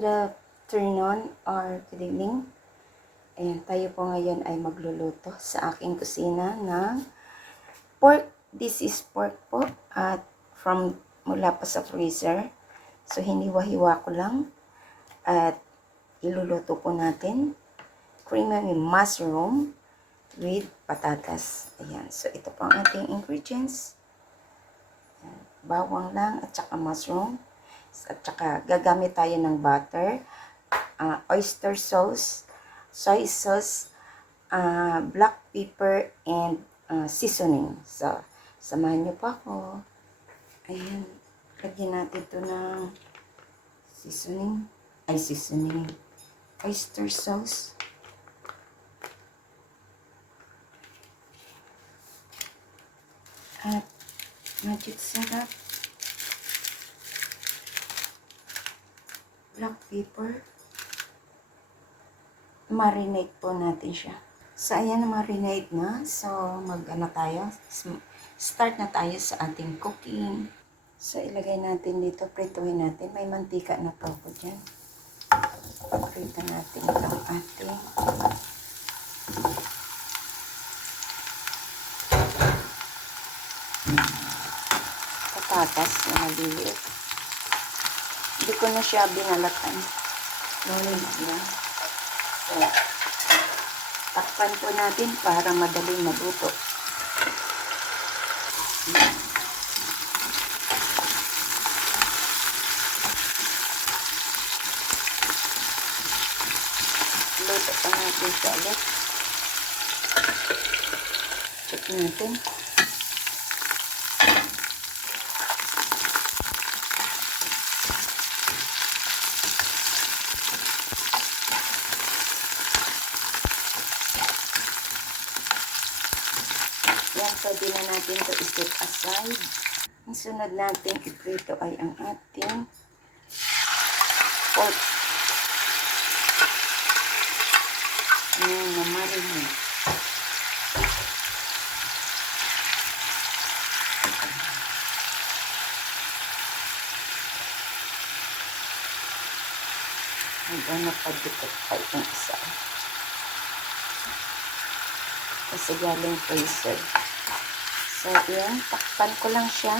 Good afternoon or good evening. Ayan, tayo po ngayon ay magluluto sa aking kusina ng pork. This is pork po at mula pa sa freezer. So, hiniwa-hiwa ko lang at iluluto po natin creamy mushroom with patatas. Ayan, so ito po ang ating ingredients. Ayan, bawang lang at saka mushroom. At saka gagamit tayo ng butter, oyster sauce, soy sauce, black pepper, and seasoning. So, samahan nyo pa ako. Ayan, lagyan natin ito ng seasoning. Oyster sauce. At magic syrup. Black pepper. Marinate po natin siya. So, ayan, marinate na. So, start na tayo sa ating cooking. So, ilagay natin dito, prituhin natin. May mantika na po ako dyan. Paprito natin itong ating patatas na maliliit. Hindi ko na siya binalatan. Nunod na. So, takpan po natin para madaling maluto. Luto pa natin siya ulit. Check natin. Yan, pwede na natin ito i-set aside. Ang sunod natin iprito ay ang ating pork. Ayan, na marinate. Hanggang napadikot pa yung isa. Kasi galing freezer. So, yan. Takpan ko lang siya.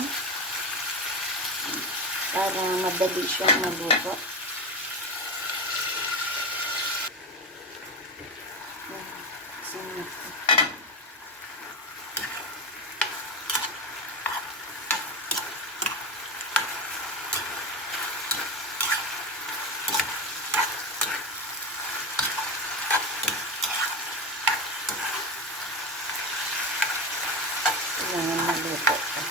Para madali siyang maluto. Kailangan maluto ko.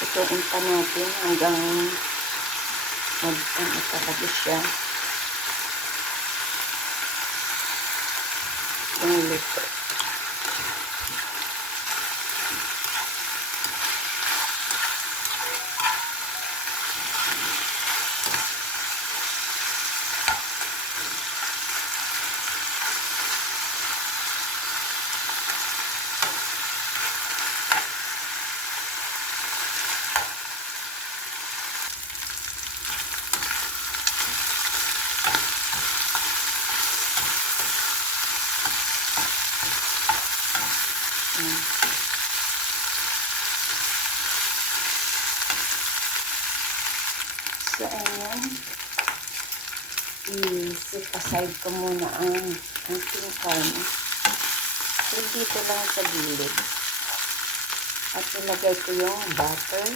Ituin pa natin hanggang talaga siya yung luto. So, ayan. I-set aside ko muna ang ating karne. So, dito lang sa gilid. At ilagay ko yung butter.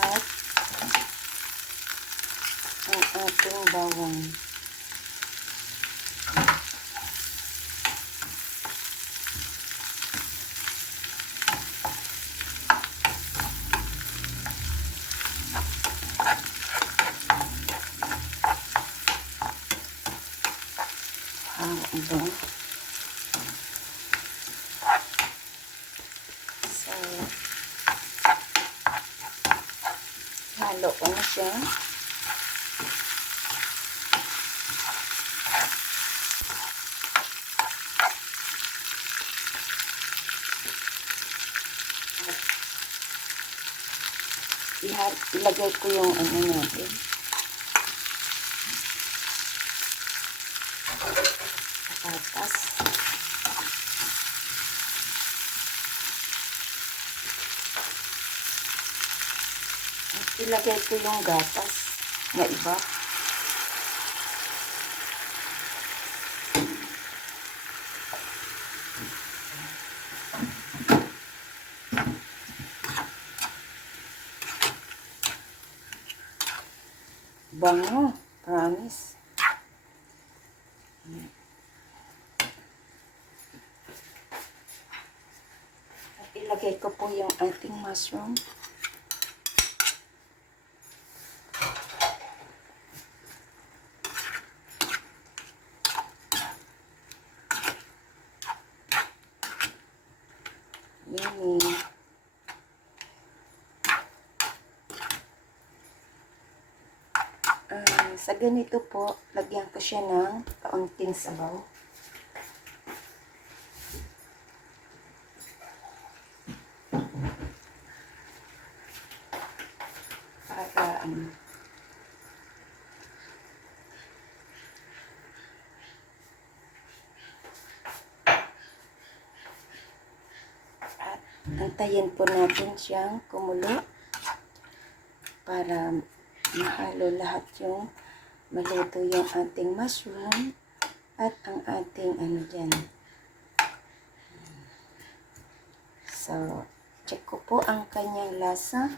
At ang ating bawang. Hinalo ko na siya. Ilagay ko yung ano natin. Patatas. At ilagay ko yung gatas na iba. Bango, promise. At ilagay ko po yung ating mushroom. Yummy. Sa ganito po, lagyan ko siya ng kaunting sabaw. Para at antayin po natin siyang kumulo para mahalo lahat yung maluto yung ating mushroom at ang ating ano dyan. So, check ko po ang kanyang lasa.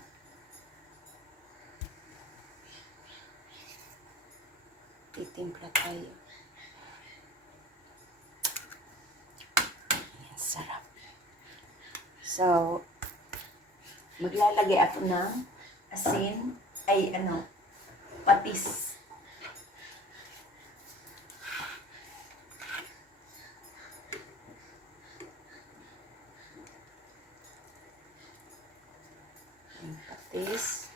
Titimpla tayo. Ayan, sarap. So, maglalagay ako ng asin, ay ano, patis. Patis.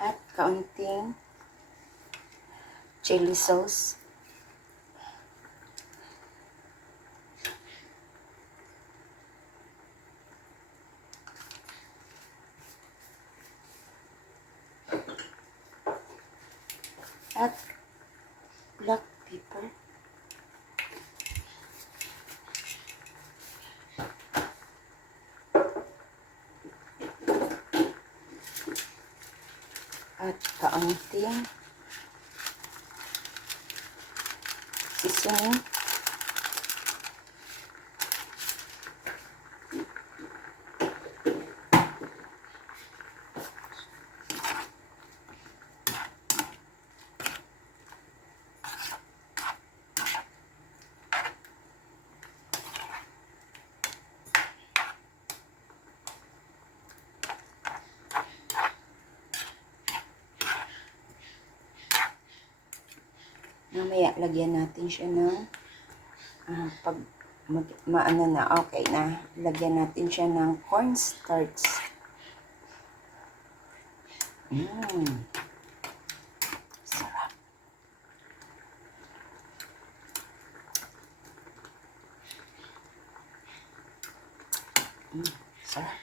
At kaunting chili sauce. At black pepper. At kaunting seasoning. Mamaya, lagyan natin siya ng pag maano na, okay na. Lagyan natin siya ng cornstarch. Sarap. Sarap.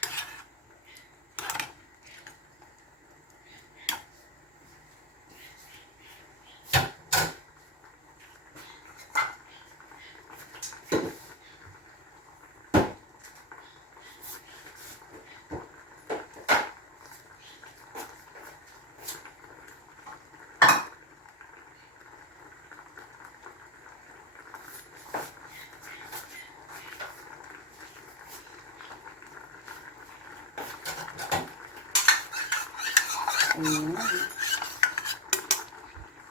Ayan.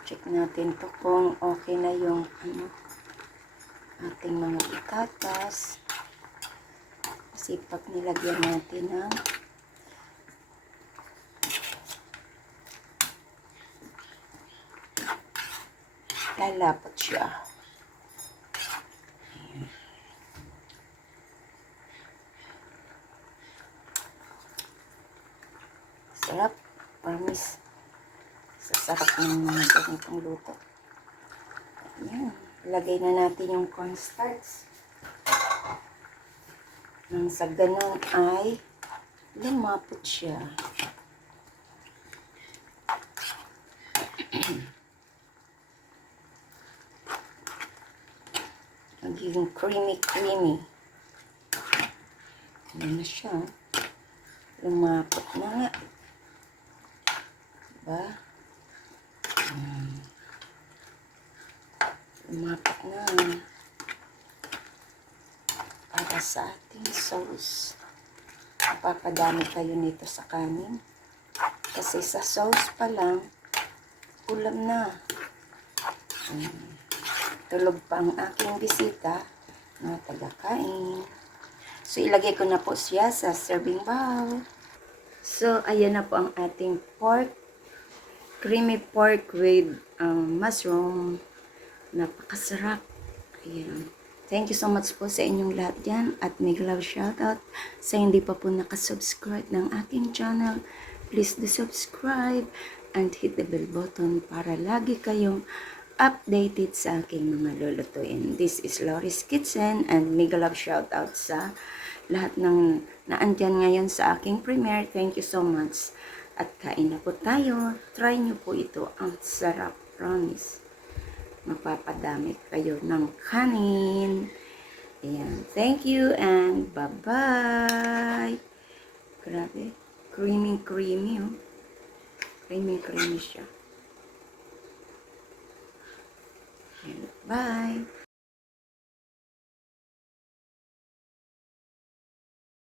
Check natin to kung okay na yung ano, ating mga patatas. Kasi pag nilagyan natin ng lalapot siya. Sarap. Promise. Sasarap ng mga ganitong luto. Ayan. Lagay na natin yung cornstarch. Nang sa ganun ay lumapot siya. Magiging creamy. Ayan na siya. Lumapot na nga. Diba? Lumapot na. Para sa ating sauce. Papadami kayo nito sa kanin. Kasi sa sauce pa lang, ulam na. Tulog pa ang aking bisita na taga-kain. So, ilagay ko na po siya sa serving bowl. So, ayan na po ang ating pork. Creamy pork with mushroom. Napakasarap. Ayan. Thank you so much po sa inyong lahat dyan. At mega love shoutout sa hindi pa po nakasubscribe ng aking channel. Please do subscribe and hit the bell button para lagi kayong updated sa aking mga lulutuin. This is Lori's Kitchen and mega love shoutout sa lahat ng naandyan ngayon sa aking premiere. Thank you so much. At kain na po tayo. Try nyo po ito. Ang sarap. Promise. Mapapadami kayo ng kanin. Ayan. Thank you and bye-bye. Grabe. Creamy. Oh. Creamy siya. Bye.